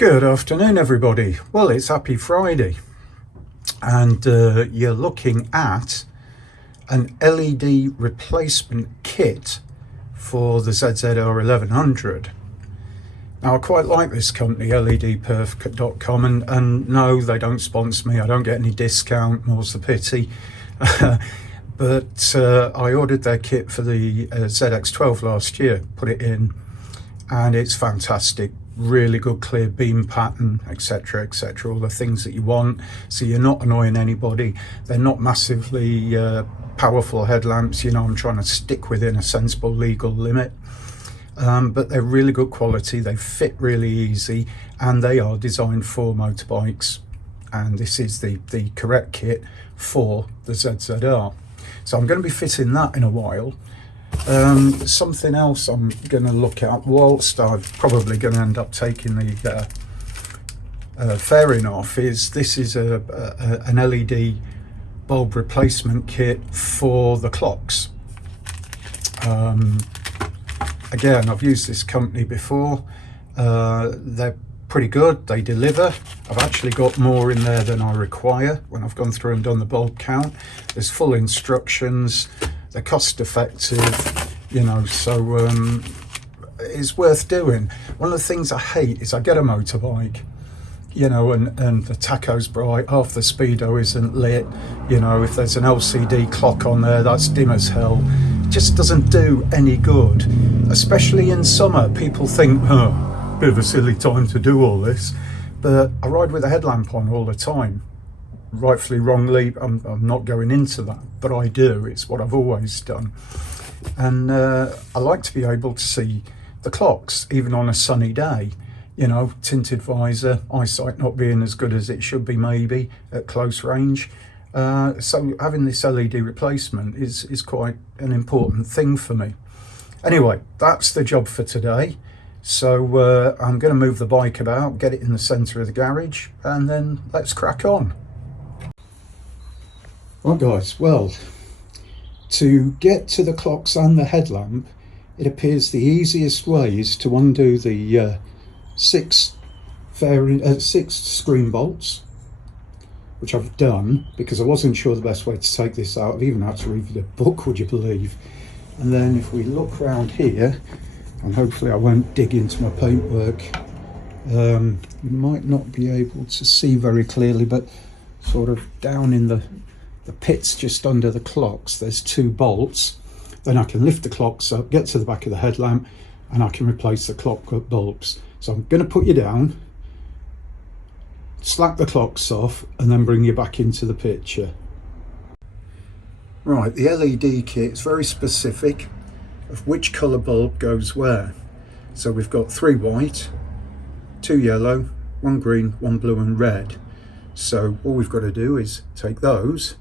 Good afternoon, everybody. Well, it's Happy Friday, and you're looking at an LED replacement kit for the ZZR1100. Now, I quite like this company, ledperf.com, and no, they don't sponsor me. I don't get any discount, more's the pity. But I ordered their kit for the ZX12 last year, put it in, and it's fantastic. Really good clear beam pattern, etc, etc, all the things that you want, so you're not annoying anybody. They're not massively powerful headlamps, you know. I'm trying to stick within a sensible legal limit, but they're really good quality, they fit really easy, and they are designed for motorbikes, and this is the correct kit for the ZZR. So I'm going to be fitting that in a while. Something else I'm going to look at, whilst I'm probably going to end up taking the fairing off, is this is an LED bulb replacement kit for the clocks. Again, I've used this company before. They're pretty good, they deliver. I've actually got more in there than I require when I've gone through and done the bulb count. There's full instructions. They're cost effective, you know, so it's worth doing. One of the things I hate is I get a motorbike, you know, and the tacho's bright, half the speedo isn't lit, you know, if there's an LCD clock on there, that's dim as hell. It just doesn't do any good, especially in summer. People think, oh, bit of a silly time to do all this, but I ride with a headlamp on all the time. Rightfully, wrongly, I'm not going into that, but I do. It's what I've always done, and I like to be able to see the clocks even on a sunny day, you know. Tinted visor, eyesight not being as good as it should be maybe at close range, so having this LED replacement is quite an important thing for me. Anyway, that's the job for today. So I'm going to move the bike about, get it in the centre of the garage, and then let's crack on. Right guys, well, to get to the clocks and the headlamp, it appears the easiest way is to undo the six screen bolts, which I've done because I wasn't sure the best way to take this out. I've even had to read the book, would you believe? And then if we look around here, and hopefully I won't dig into my paintwork, you might not be able to see very clearly, but sort of down in the pits just under the clocks, there's two bolts. Then I can lift the clocks up, get to the back of the headlamp, and I can replace the clock bulbs. So I'm going to put you down, slack the clocks off, and then bring you back into the picture. Right, the LED kit is very specific of which colour bulb goes where. So we've got 3 white, 2 yellow, 1 green, 1 blue and red. So all we've got to do is take those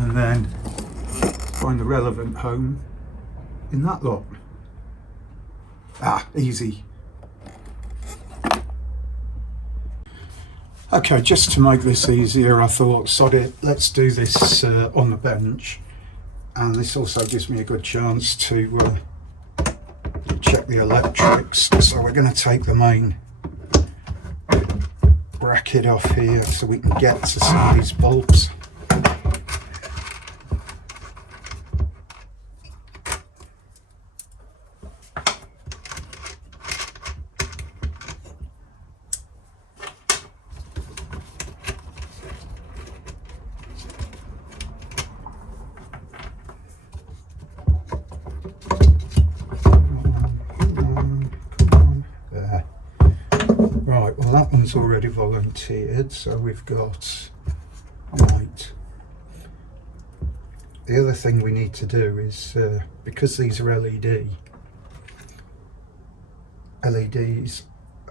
and then find the relevant home in that lot. Easy. Okay, just to make this easier, I thought, sod it, let's do this on the bench, and this also gives me a good chance to check the electrics. So we're going to take the main bracket off here so we can get to some of these bulbs. Right, well that one's already volunteered, so we've got white. The other thing we need to do is, because these are LEDs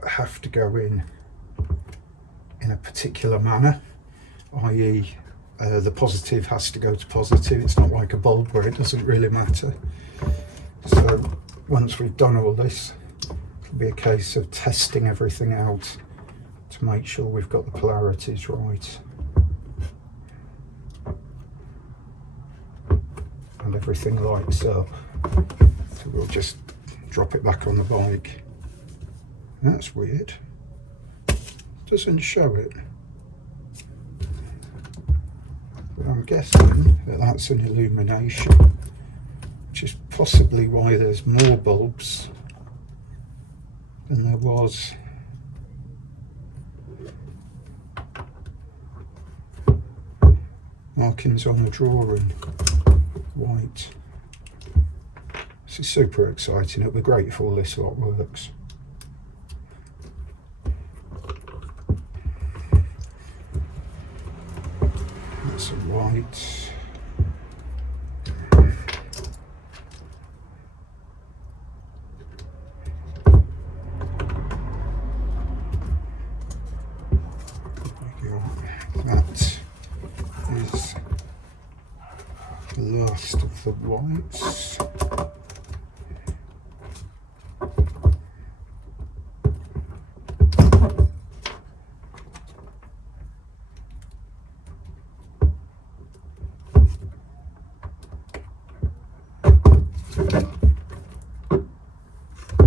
have to go in a particular manner, i.e. The positive has to go to positive. It's not like a bulb where it doesn't really matter. So once we've done all this, it'll be a case of testing everything out to make sure we've got the polarities right and everything lights up. So we'll just drop it back on the bike That's weird. Doesn't show it. But I'm guessing that that's an illumination, which is possibly why there's more bulbs than there was. Markings on the drawing, white. This is super exciting. It'll be great if all this lot works. That's a white. That is the last of the whites.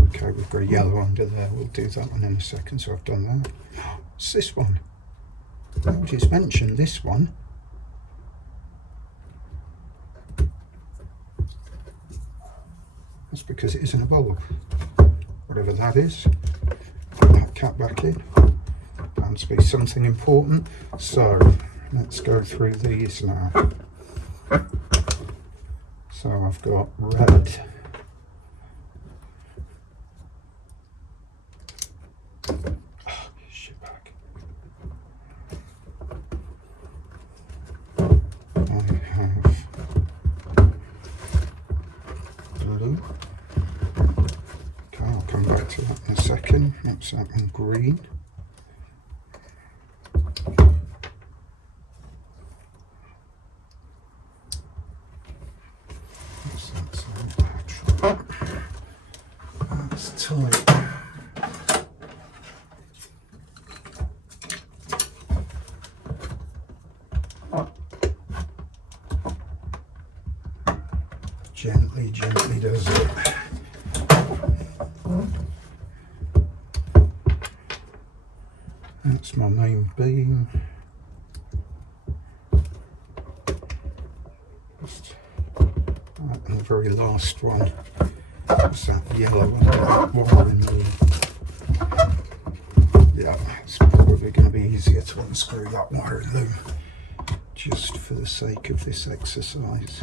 Okay, we've got a yellow under there. We'll do that one in a second. So I've done that. What's this one? I just mentioned this one. That's because it isn't a bulb. Whatever that is. Put that cap back in. Bound to be something important. So let's go through these now. So I've got red. To that in a second. That's that one green. That's tight. Gently, gently does it. That's my main beam. And the very last one is that yellow under that wiring loom. Yeah, it's probably going to be easier to unscrew that wiring loom just for the sake of this exercise.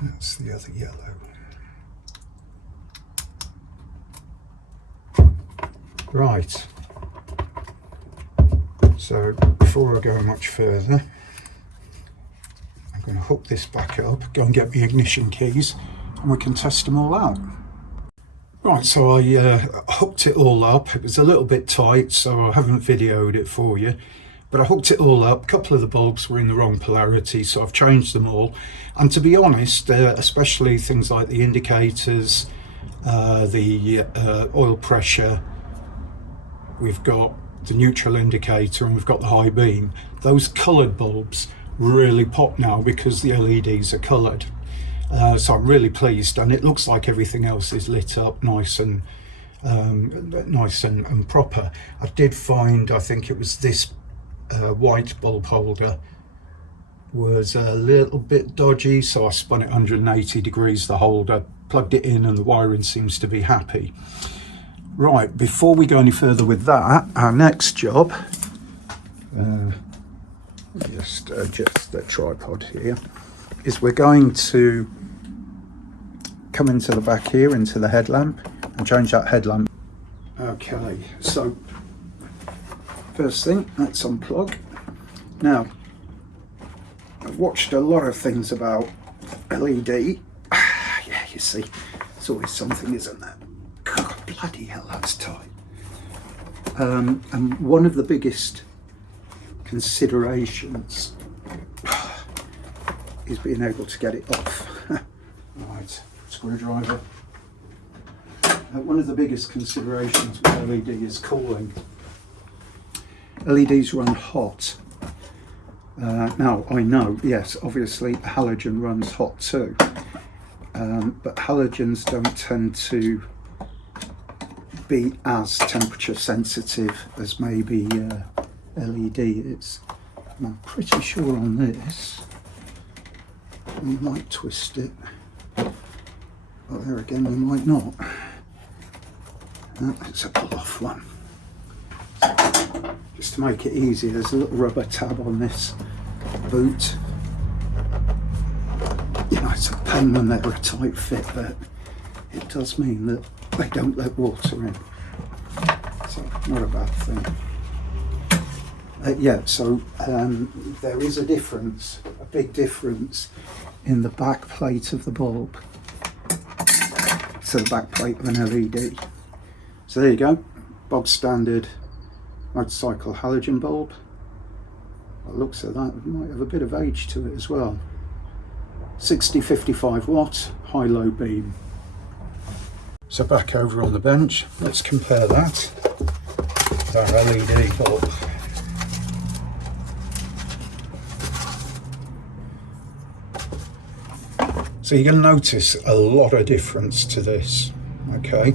That's the other yellow. Right, so before I go much further, I'm going to hook this back up, go and get the ignition keys, and we can test them all out. Right, so I hooked it all up. It was a little bit tight, so I haven't videoed it for you. But I hooked it all up. A couple of the bulbs were in the wrong polarity, so I've changed them all. And to be honest, especially things like the indicators, the oil pressure, we've got the neutral indicator, and we've got the high beam. Those coloured bulbs really pop now because the LEDs are coloured. So I'm really pleased, and it looks like everything else is lit up nice and proper. I did find, I think it was this white bulb holder was a little bit dodgy, so I spun it 180 degrees, the holder, plugged it in, and the wiring seems to be happy. Right, before we go any further with that, our next job, just adjust the tripod here, is we're going to come into the back here, into the headlamp, and change that headlamp. Okay, so first thing, let's unplug. Now, I've watched a lot of things about LED. Yeah, you see, it's always something, isn't there? God, bloody hell, that's tight. And one of the biggest considerations is being able to get it off. Right, screwdriver. One of the biggest considerations with LED is cooling. LEDs run hot. Now I know, yes, obviously a halogen runs hot too, but halogens don't tend to be as temperature sensitive as maybe LED is. And I'm pretty sure on this, we might twist it, but there again we might not. It's a pull off one. Just to make it easy, there's a little rubber tab on this boot. You know, it's a pain when they're a tight fit, but it does mean that they don't let water in. So, not a bad thing. Yeah, so there is a difference, a big difference in the back plate of the bulb to the back plate of an LED. So there you go, bog standard motorcycle halogen bulb. By the looks of that, it might have a bit of age to it as well. 60-55 watt, high-low beam. So back over on the bench, let's compare that with our LED bulb. So you're going to notice a lot of difference to this, okay?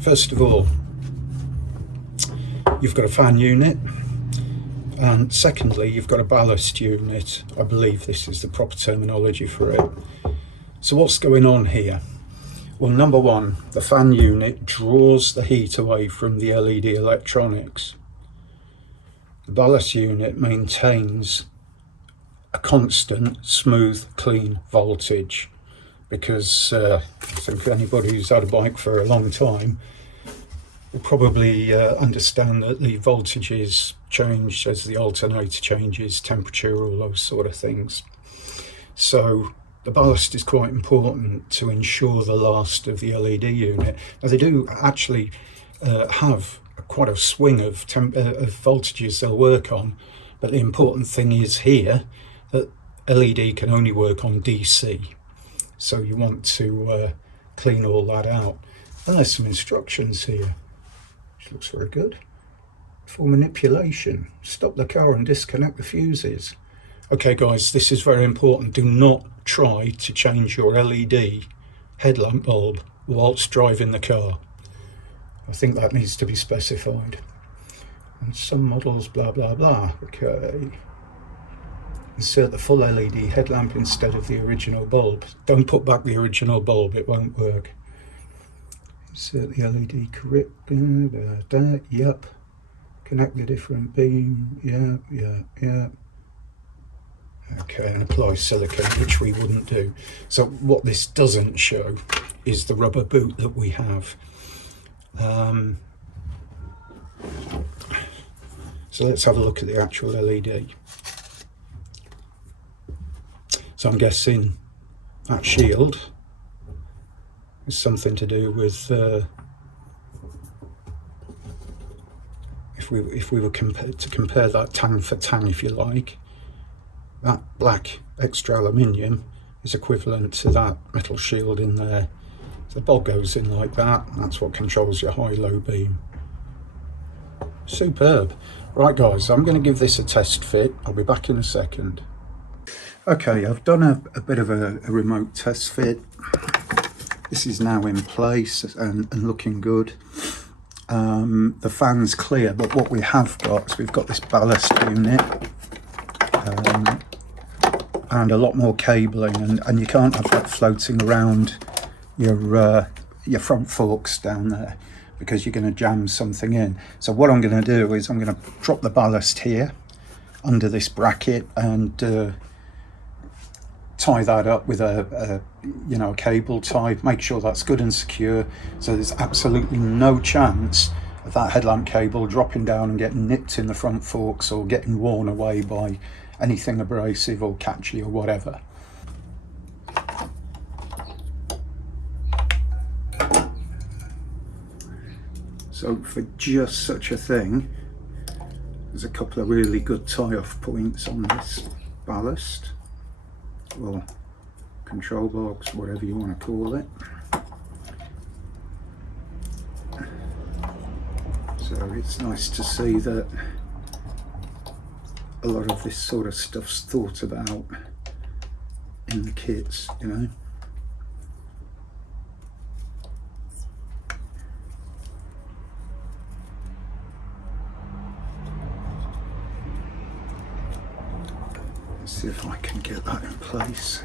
First of all, you've got a fan unit, and secondly, you've got a ballast unit. I believe this is the proper terminology for it. So what's going on here? Well, number one, the fan unit draws the heat away from the LED electronics. The ballast unit maintains a constant, smooth, clean voltage, because I think anybody who's had a bike for a long time will probably understand that the voltages change as the alternator changes, temperature, all those sort of things. So the ballast is quite important to ensure the last of the LED unit. Now they do actually have quite a swing of voltages they'll work on, but the important thing is here that LED can only work on DC. So you want to clean all that out. And there's some instructions here, which looks very good. For manipulation, stop the car and disconnect the fuses. Okay guys, this is very important. Do not try to change your LED headlamp bulb whilst driving the car. I think that needs to be specified. And some models, blah, blah, blah. Okay. Insert the full LED headlamp instead of the original bulb. Don't put back the original bulb, it won't work. Insert the LED correct. Yep. Connect the different beam. Yeah. Okay, and apply silicone, which we wouldn't do. So what this doesn't show is the rubber boot that we have. So let's have a look at the actual LED. So I'm guessing that shield is something to do with if we were to compare that tang for tang, if you like, that black extra aluminium is equivalent to that metal shield in there. So the bulb goes in like that, and that's what controls your high-low beam. Superb. Right guys, I'm going to give this a test fit. I'll be back in a second. Okay, I've done a bit of a remote test fit. This is now in place and looking good. The fan's clear, but what we have got is we've got this ballast unit and a lot more cabling, and you can't have that floating around your front forks down there, because you're going to jam something in. So what I'm going to do is I'm going to drop the ballast here under this bracket and tie that up with a cable tie. Make sure that's good and secure, so there's absolutely no chance of that headlamp cable dropping down and getting nipped in the front forks or getting worn away by anything abrasive or catchy or whatever. So for just such a thing, there's a couple of really good tie-off points on this ballast, or control box, whatever you want to call it. So it's nice to see that a lot of this sort of stuff's thought about in the kits, you know. Let's see if I can get that in place.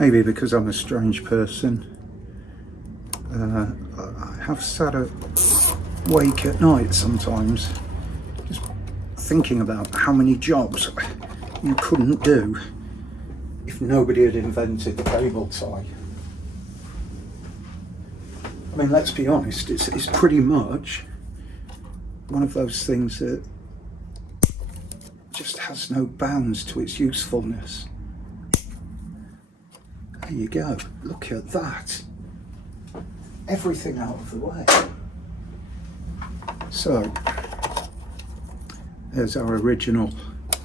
Maybe because I'm a strange person, I have sat awake at night sometimes, just thinking about how many jobs you couldn't do if nobody had invented the cable tie. I mean, let's be honest, it's pretty much one of those things that just has no bounds to its usefulness. There you go, look at that. Everything out of the way. So, there's our original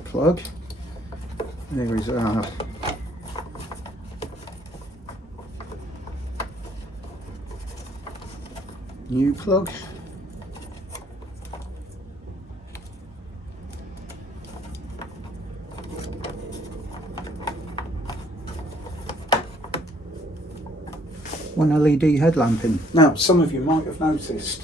plug. There is our new plug. One LED headlamp in. Now, some of you might have noticed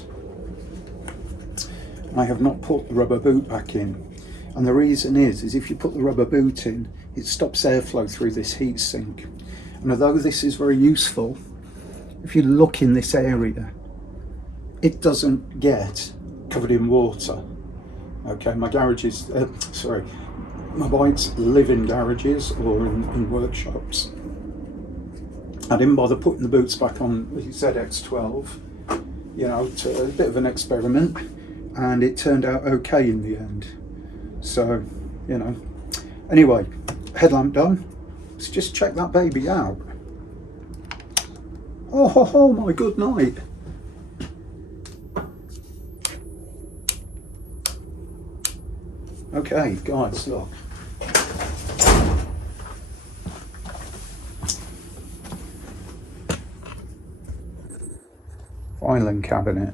I have not put the rubber boot back in, and the reason is if you put the rubber boot in, it stops airflow through this heat sink. And although this is very useful, if you look in this area, it doesn't get covered in water. Okay, my garages, my bikes live in garages or in workshops. I didn't bother putting the boots back on the ZX12, you know, to a bit of an experiment, and it turned out okay in the end. So, you know, anyway, headlamp done. Let's just check that baby out. Oh my good night. Okay, guys, look. Filing cabinet.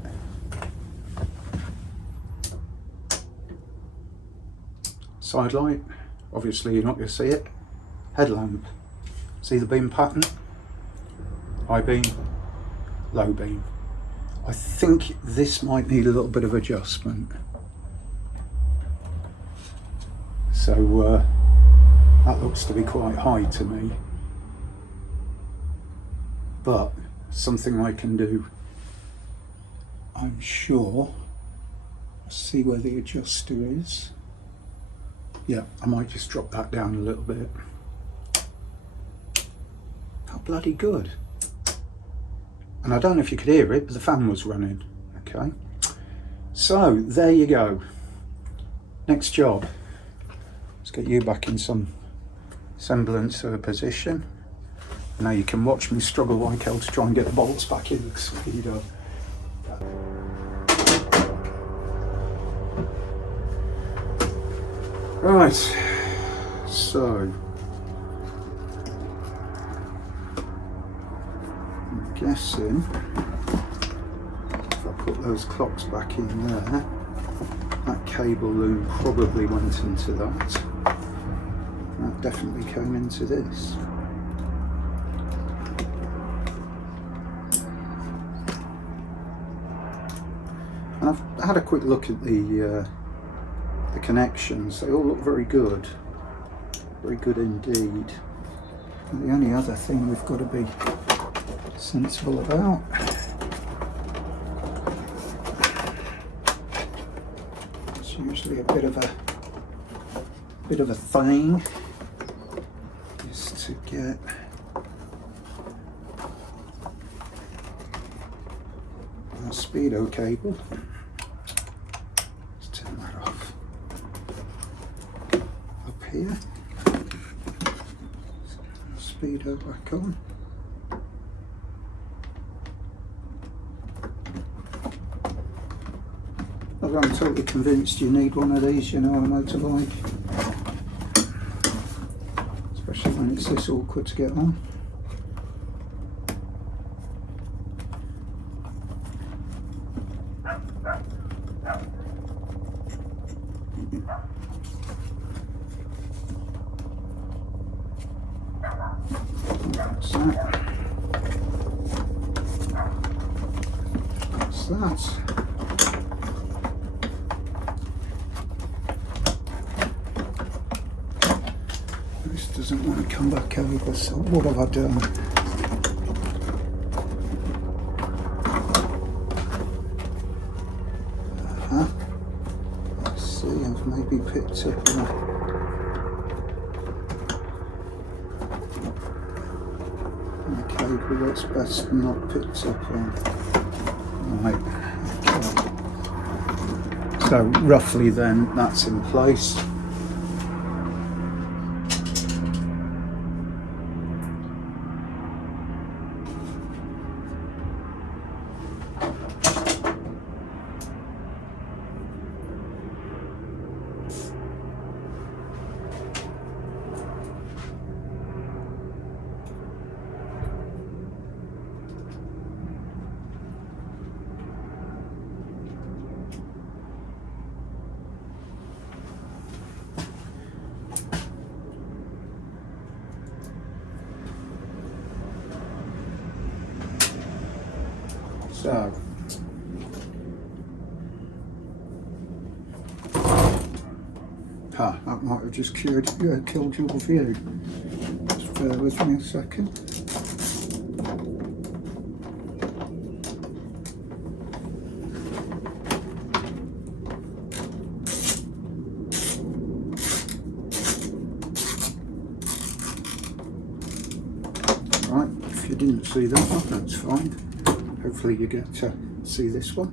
Side light, obviously you're not going to see it. Headlamp, see the beam pattern? High beam, low beam. I think this might need a little bit of adjustment. So that looks to be quite high to me. But something I can do, I'm sure. Let's see where the adjuster is. Yeah, I might just drop that down a little bit. How bloody good. And I don't know if you could hear it, but the fan was running. Okay. So, there you go. Next job. Let's get you back in some semblance of a position. Now you can watch me struggle like hell to try and get the bolts back in the speed up. Right, so I'm guessing if I put those clocks back in there, that cable loom probably went into that. That definitely came into this. And I've had a quick look at the connections. They all look very good indeed. And the only other thing we've got to be sensible about it's usually a bit of a thing is to get a speedo cable. Let's turn that off. Up here, speedo back on. I'm totally convinced you need one of these, you know, on a motorbike, especially when it's this awkward to get on. That's that. That's that. This doesn't want to come back over, so what have I done? Let's see, I've maybe picked up a cable that's best not picked up on. Right, okay. So roughly then that's in place. So, that might have just killed your view. Just bear with me a second. Right, if you didn't see that one, that's fine. Hopefully you get to see this one.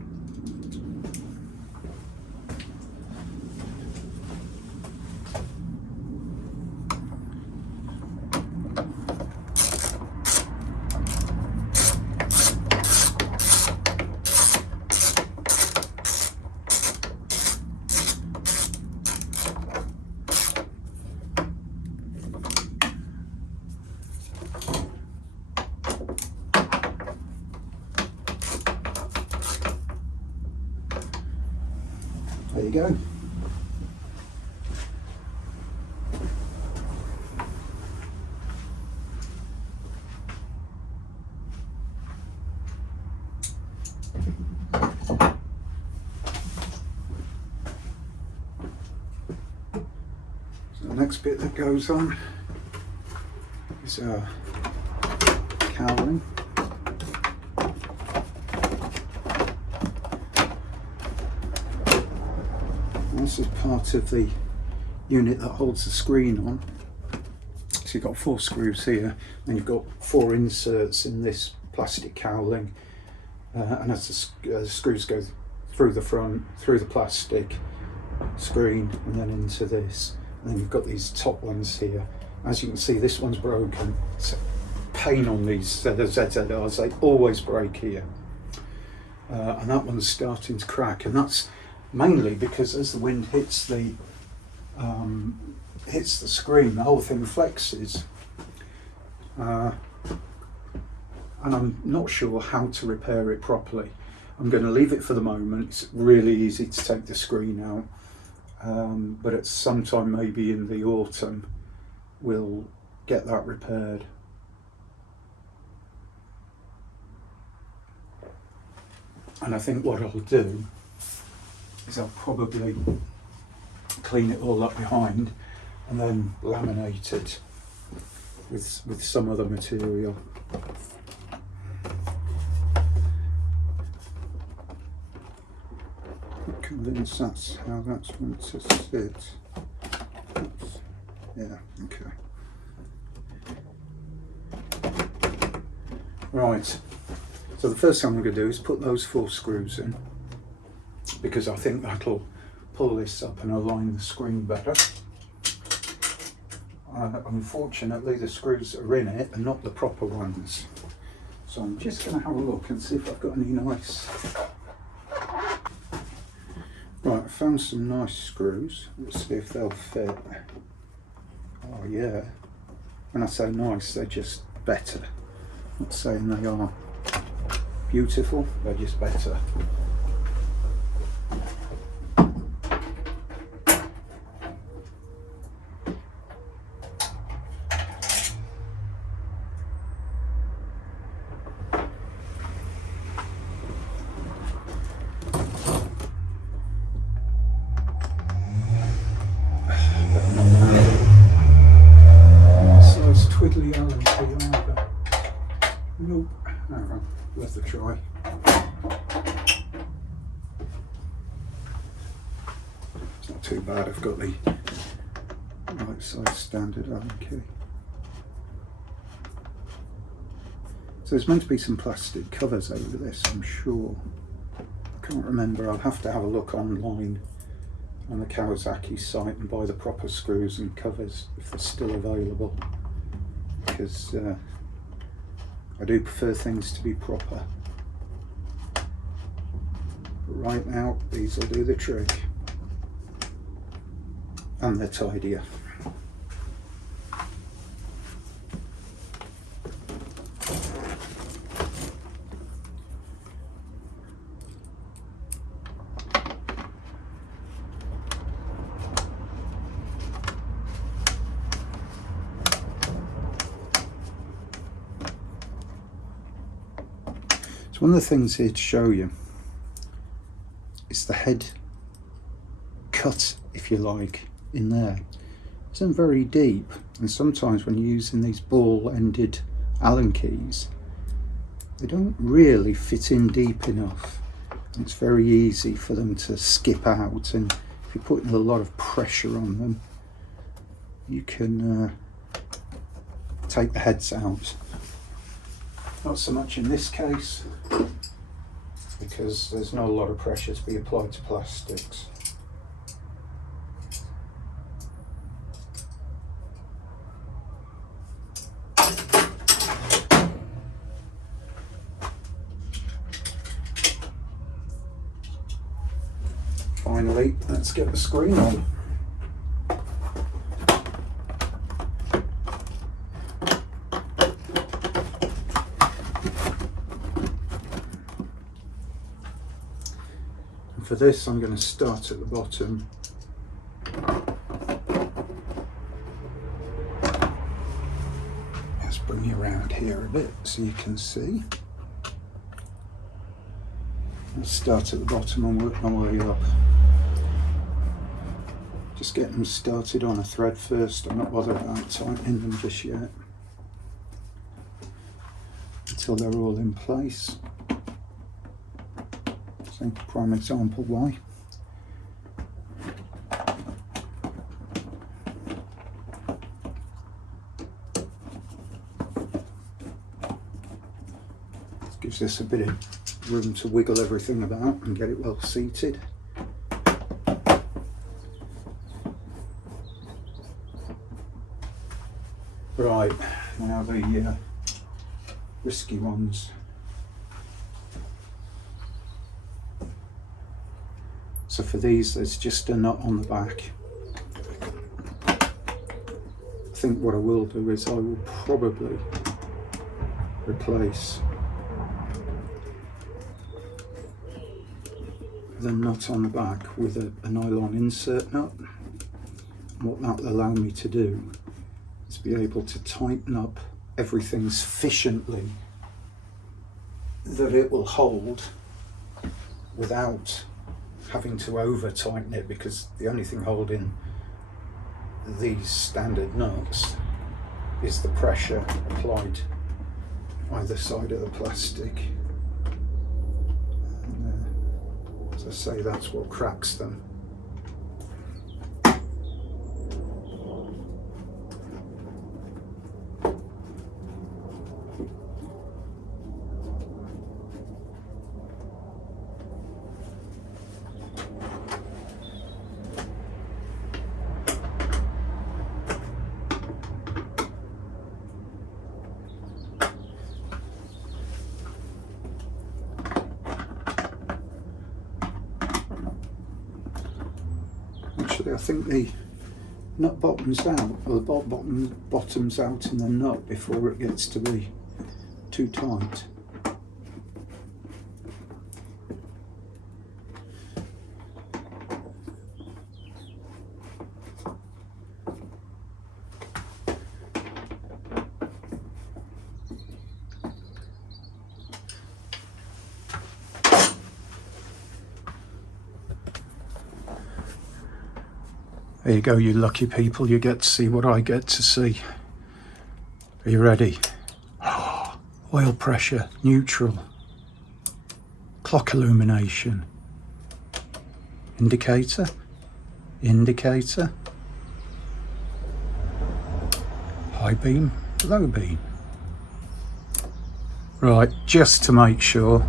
There you go. So the next bit that goes on is cowling. This is part of the unit that holds the screen on. So you've got 4 screws here, and you've got 4 inserts in this plastic cowling. And as the screws go through the front, through the plastic screen, and then into this, and then you've got these top ones here. As you can see, this one's broken. It's a pain on these ZZRs, they always break here. And that one's starting to crack, and that's mainly because as the wind hits the screen, the whole thing flexes. And I'm not sure how to repair it properly. I'm going to leave it for the moment. It's really easy to take the screen out, but at some time, maybe in the autumn, we'll get that repaired. And I think what I'll do is I'll probably clean it all up behind and then laminate it with some other material. Not convinced that's how that's meant to sit. Yeah, okay. Right, so the first thing I'm going to do is put those 4 screws in, because I think that'll pull this up and align the screen better. Unfortunately, the screws that are in it are not the proper ones. So I'm just going to have a look and see if I've got any nice... Right, I found some nice screws. Let's see if they'll fit. Oh yeah. When I say nice, they're just better. I'm not saying they are beautiful, they're just better. Twiddly Allen key either. Nope. Alright, worth a try. It's not too bad, I've got the right size standard Allen key. So there's meant to be some plastic covers over this, I'm sure. I can't remember, I'll have to have a look online on the Kawasaki site and buy the proper screws and covers if they're still available. Because I do prefer things to be proper. But right now, these will do the trick. And they're tidier. So one of the things here to show you is the head cut, if you like, in there. It isn't very deep, and sometimes when you're using these ball-ended Allen keys, they don't really fit in deep enough. And it's very easy for them to skip out, and if you're putting a lot of pressure on them, you can take the heads out. Not so much in this case, because there's not a lot of pressure to be applied to plastics. Finally, let's get the screen on. For this, I'm going to start at the bottom. Let's bring you around here a bit so you can see. Let's start at the bottom and work my way up. Just getting them started on a thread first. I'm not bothered about tightening them just yet, until they're all in place. Prime example why. This gives us a bit of room to wiggle everything about and get it well seated. Right, now the risky ones. So for these, there's just a nut on the back. I think what I will do is I will probably replace the nut on the back with a nylon insert nut. And what that will allow me to do is be able to tighten up everything sufficiently that it will hold without having to over tighten it, because the only thing holding these standard nuts is the pressure applied either side of the plastic. And, as I say, that's what cracks them. Actually, I think the nut bottoms out, or the bottoms out in the nut before it gets to be too tight. There you go, you lucky people, you get to see what I get to see. Are you ready? Oh, oil pressure, neutral. Clock illumination. Indicator. Indicator. High beam, low beam. Right, just to make sure.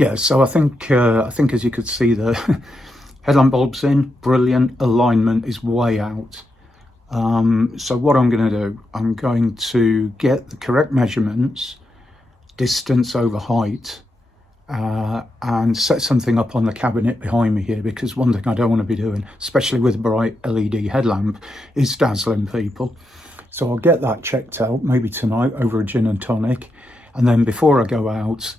Yeah, so I think as you could see, the headlamp bulb's in, brilliant, alignment is way out. So what I'm going to do, I'm going to get the correct measurements, distance over height, and set something up on the cabinet behind me here, because one thing I don't want to be doing, especially with a bright LED headlamp, is dazzling people. So I'll get that checked out, maybe tonight over a gin and tonic, and then before I go out,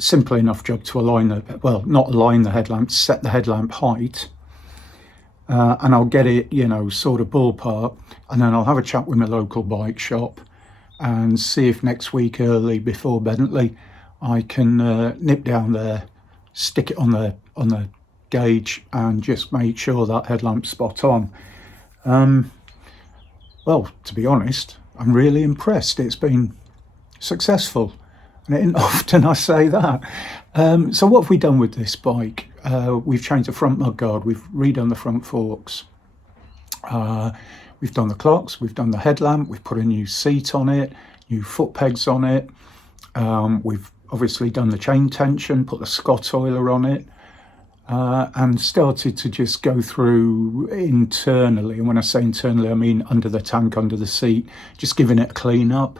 simple enough job to align the, well, not align the headlamp, set the headlamp height, and I'll get it, you know, sort of ballpark, and then I'll have a chat with my local bike shop and see if next week early before Bentley I can nip down there, stick it on the gauge and just make sure that headlamp's spot on. Well, to be honest, I'm really impressed. It's been successful. And it isn't often I say that. So what have we done with this bike? We've changed the front mudguard, we've redone the front forks, we've done the clocks, we've done the headlamp, we've put a new seat on it, new foot pegs on it, we've obviously done the chain tension, put the Scott oiler on it, and started to just go through internally. And when I say internally, I mean under the tank, under the seat, just giving it a clean up.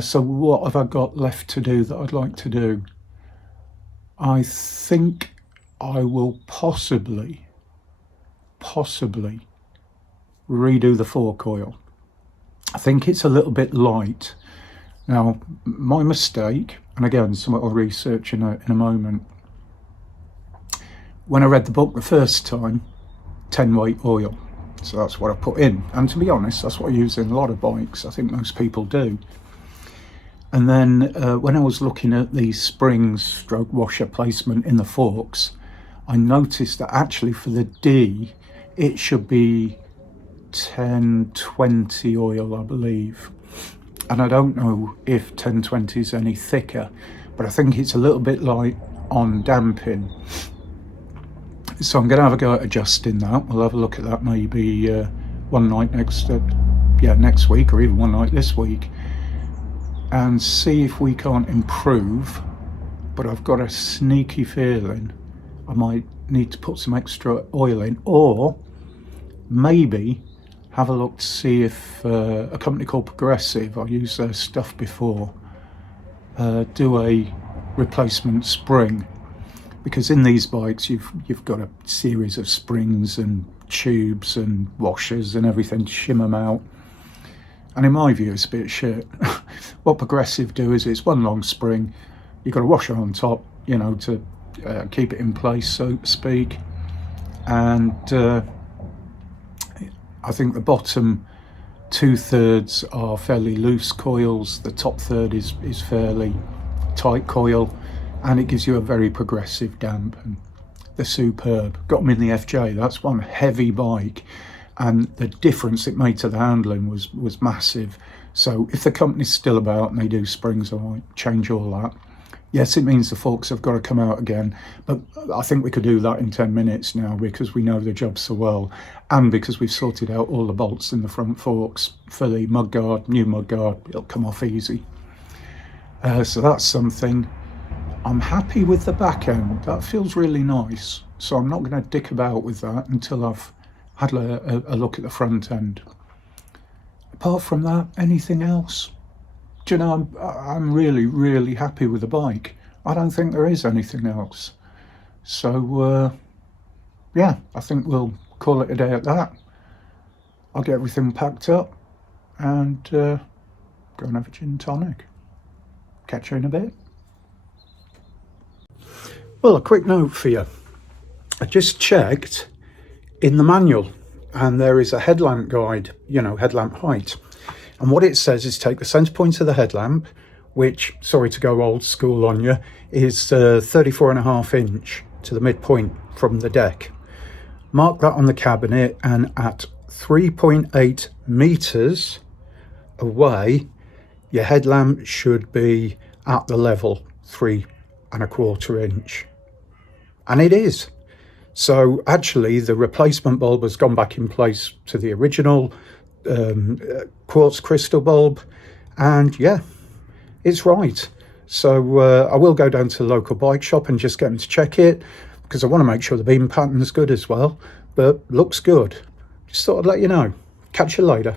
So what have I got left to do that I'd like to do? I think I will possibly redo the fork oil. I think it's a little bit light. Now, my mistake, and again, something I'll research in a moment. When I read the book the first time, 10 weight oil. So that's what I put in. And to be honest, that's what I use in a lot of bikes. I think most people do. And then when I was looking at the springs stroke washer placement in the forks, I noticed that actually for the D, it should be 1020 oil, I believe. And I don't know if 1020 is any thicker, but I think it's a little bit light on damping. So I'm going to have a go at adjusting that. We'll have a look at that maybe one night next week, or even one night this week, and see if we can't improve. But I've got a sneaky feeling I might need to put some extra oil in, or maybe have a look to see if a company called Progressive, I've used their stuff before, do a replacement spring, because in these bikes you've got a series of springs and tubes and washers and everything to shim them out, and in my view it's a bit shit. What Progressive do is it's one long spring, you've got a washer on top, you know, to keep it in place, so to speak, and I think the bottom 2/3 are fairly loose coils, the top third is fairly tight coil, and it gives you a very progressive damp, and they're superb. Got them in the FJ, that's one heavy bike, and the difference it made to the handling was massive. So if the company's still about and they do springs, I might change all that. Yes, it means the forks have got to come out again, but I think we could do that in 10 minutes now, because we know the job so well, and because we've sorted out all the bolts in the front forks for the mudguard, new mudguard. It'll come off easy. So that's something. I'm happy with the back end. That feels really nice. So I'm not going to dick about with that until I've had a look at the front end. Apart from that, anything else? Do you know, I'm really, really happy with the bike. I don't think there is anything else. So, yeah, I think we'll call it a day at that. I'll get everything packed up and go and have a gin and tonic. Catch you in a bit. Well, a quick note for you. I just checked in the manual, and there is a headlamp guide, you know, headlamp height. And what it says is take the centre point of the headlamp, which, sorry to go old school on you, is 34.5 inch to the midpoint from the deck. Mark that on the cabinet, and at 3.8 metres away, your headlamp should be at the level 3.25 inch. And it is. So actually the replacement bulb has gone back in place to the original quartz crystal bulb, and yeah, it's right. So I will go down to the local bike shop and just get them to check it, because I want to make sure the beam pattern is good as well, but looks good. Just thought I'd let you know. Catch you later.